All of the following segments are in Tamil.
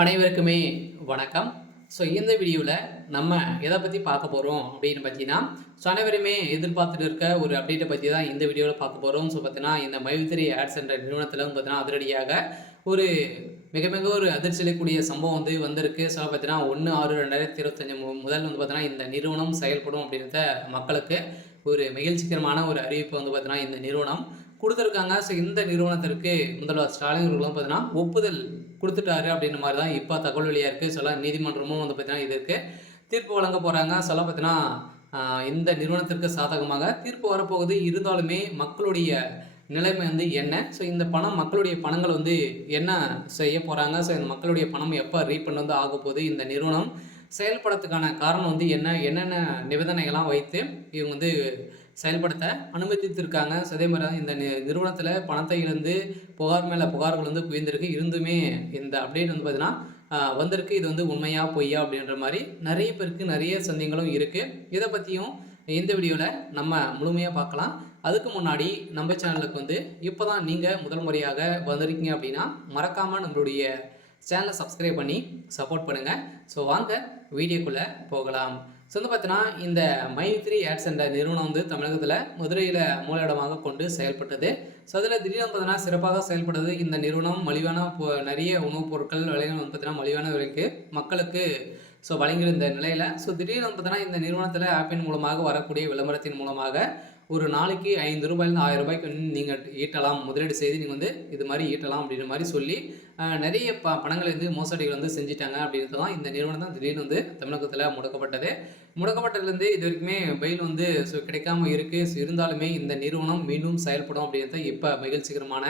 அனைவருக்குமே வணக்கம். இந்த வீடியோவில் நம்ம எதை பற்றி பார்க்க போகிறோம் அப்படின்னு பார்த்தீங்கன்னா, அனைவருமே எதிர்பார்த்துட்டு இருக்க ஒரு அப்டேட்டை பற்றி தான் இந்த வீடியோவில் பார்க்க போகிறோம். பார்த்தீங்கன்னா இந்த மைவித்ரி ஆட்ஸ் என்ற நிறுவனத்தில் பார்த்தீங்கன்னா அதிரடியாக ஒரு மிக மிக ஒரு அதிர்ச்சியக்கூடிய சம்பவம் வந்திருக்கு. பார்த்தீங்கன்னா 1/6/2025 முதல் பார்த்தீங்கன்னா இந்த நிறுவனம் செயல்படும் அப்படின்றத மக்களுக்கு ஒரு மகிழ்ச்சிகரமான ஒரு அறிவிப்பு பார்த்தீங்கன்னா இந்த நிறுவனம் கொடுத்துருக்காங்க. இந்த நிறுவனத்திற்கு முதல்வர் ஸ்டாலின் அவர்களும் பார்த்தீங்கன்னா ஒப்புதல் கொடுத்துட்டாரு அப்படின்ற மாதிரி தான் இப்போ தகவல் வெளியாக இருக்குது. நீதிமன்றமும் பார்த்தீங்கன்னா இதற்கு தீர்ப்பு வழங்க போகிறாங்க. பார்த்தீங்கன்னா இந்த நிறுவனத்திற்கு சாதகமாக தீர்ப்பு வரப்போகுது. இருந்தாலுமே மக்களுடைய நிலைமை என்ன? இந்த பணம் மக்களுடைய பணங்கள் என்ன செய்ய போகிறாங்க? இந்த மக்களுடைய பணம் எப்போ ரீஃபண்ட் ஆக போகுது? இந்த நிறுவனம் செயல்படுறதுக்கான காரணம் என்ன? என்னென்ன நிபந்தனைகள்லாம் வைத்து இவங்க செயல்படுத்த அனுமதித்திருக்காங்க. அதே மாதிரி தான் இந்த நிறுவனத்தில் பணத்தை இழந்து புகார் மேலே புகார்கள் குவிந்திருக்கு. இருந்துமே இந்த அப்டேட் பார்த்தீங்கன்னா வந்திருக்கு. இது உண்மையா பொய்யா அப்படின்ற மாதிரி நிறைய பேருக்கு நிறைய சந்தேகங்களும் இருக்குது. இதை பற்றியும் இந்த வீடியோவில் நம்ம முழுமையாக பார்க்கலாம். அதுக்கு முன்னாடி நம்ம சேனலுக்கு இப்போ தான் நீங்கள் முதல் முறையாக வந்திருக்கீங்க அப்படின்னா மறக்காமல் நம்மளுடைய சேனலை சப்ஸ்கிரைப் பண்ணி சப்போர்ட் பண்ணுங்கள். வாங்க வீடியோக்குள்ளே போகலாம். பார்த்தீங்கன்னா இந்த மைவித்ரி ஆட்ஸ் என்ற நிறுவனம் தமிழகத்தில் மதுரையில் மூலஇடமாக கொண்டு செயல்பட்டது. அதில் திடீர்னு பார்த்தீங்கன்னா சிறப்பாக செயல்பட்டது. இந்த நிறுவனம் மலிவான நிறைய உணவுப் பொருட்கள் விலைகள் பார்த்தீங்கன்னா மலிவான விலைக்கு மக்களுக்கு வழங்கியிருந்த நிலையில் திடீர்னு பார்த்தீங்கன்னா இந்த நிறுவனத்தில் ஆப்பின் மூலமாக வரக்கூடிய விளம்பரத்தின் மூலமாக ஒரு நாளைக்கு 5 ரூபாயிலிருந்து 1000 ரூபாய்க்கு நீங்கள் ஈட்டலாம், முதலீடு செய்து நீங்கள் இது மாதிரி ஈட்டலாம் அப்படின்ற மாதிரி சொல்லி நிறைய பணங்களை மோசடிகள் செஞ்சுட்டாங்க. அப்படின்றது தான் இந்த நிறுவனம் தான் திடீர்னு தமிழகத்தில் முடக்கப்பட்டது. முடக்கப்பட்டதுலேருந்து இது வரைக்குமே பெயில் கிடைக்காம இருக்குது. இருந்தாலுமே இந்த நிறுவனம் மீண்டும் செயல்படும் அப்படின்றது இப்போ மகிழ்ச்சிகரமான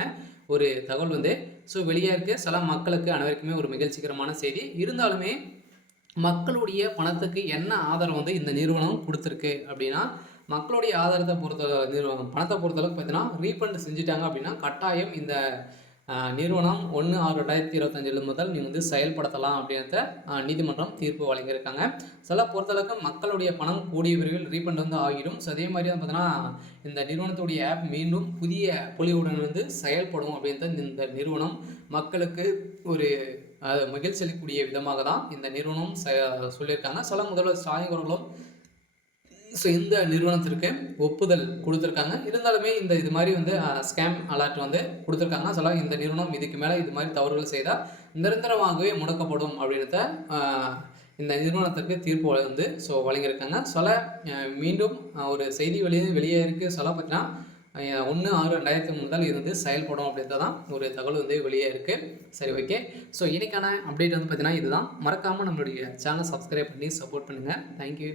ஒரு தகவல் வெளியாக இருக்குது. சில மக்களுக்கு அனைவருக்குமே ஒரு மகிழ்ச்சிகரமான செய்தி. இருந்தாலுமே மக்களுடைய பணத்துக்கு என்ன ஆதரவு இந்த நிறுவனம் கொடுத்துருக்கு அப்படின்னா, மக்களுடைய ஆதாரத்தை பணத்தை பொறுத்தளவுக்கு பார்த்தீங்கன்னா ரீஃபண்ட் செஞ்சுட்டாங்க அப்படின்னா கட்டாயம் இந்த நிறுவனம் 1/6/2025 முதல் நீங்கள் செயல்படுத்தலாம் அப்படின்றத நீதிமன்றம் தீர்ப்பு வழங்கியிருக்காங்க. பொறுத்தளவுக்கு மக்களுடைய பணம் கூடிய விரைவில் ரீஃபண்ட் ஆகிடும். அதே மாதிரி பார்த்தீங்கன்னா இந்த நிறுவனத்துடைய ஆப் மீண்டும் புதிய பொலிவுடன் செயல்படும் அப்படின்றது இந்த நிறுவனம் மக்களுக்கு ஒரு மகிழ்ச்சி அளிக்கக்கூடிய விதமாக தான் இந்த நிறுவனம் சொல்லியிருக்காங்க. முதல்வர் ஸ்டாலின் அவர்களும் இந்த நிறுவனத்திற்கு ஒப்புதல் கொடுத்துருக்காங்க. இருந்தாலுமே இது மாதிரி ஸ்கேம் அலர்ட் கொடுத்துருக்காங்க. இந்த நிறுவனம் இதுக்கு மேலே இது மாதிரி தவறுகள் செய்தால் நிரந்தரமாகவே முடக்கப்படும் அப்படின்றத இந்த நிறுவனத்திற்கு தீர்ப்பு வழங்கியிருக்காங்க. மீண்டும் ஒரு செய்தி வெளியே இருக்குது. பார்த்தீங்கன்னா 1/6/2025 முதல் செயல்படும் அப்படின்றது தான் ஒரு தகவல் வெளியே இருக்குது. சரி, ஓகே. இன்னைக்கான அப்டேட் பார்த்தீங்கன்னா இதுதான். மறக்காமல் நம்மளுடைய சேனலை சப்ஸ்கிரைப் பண்ணி சப்போர்ட் பண்ணுங்கள். தேங்க்யூ.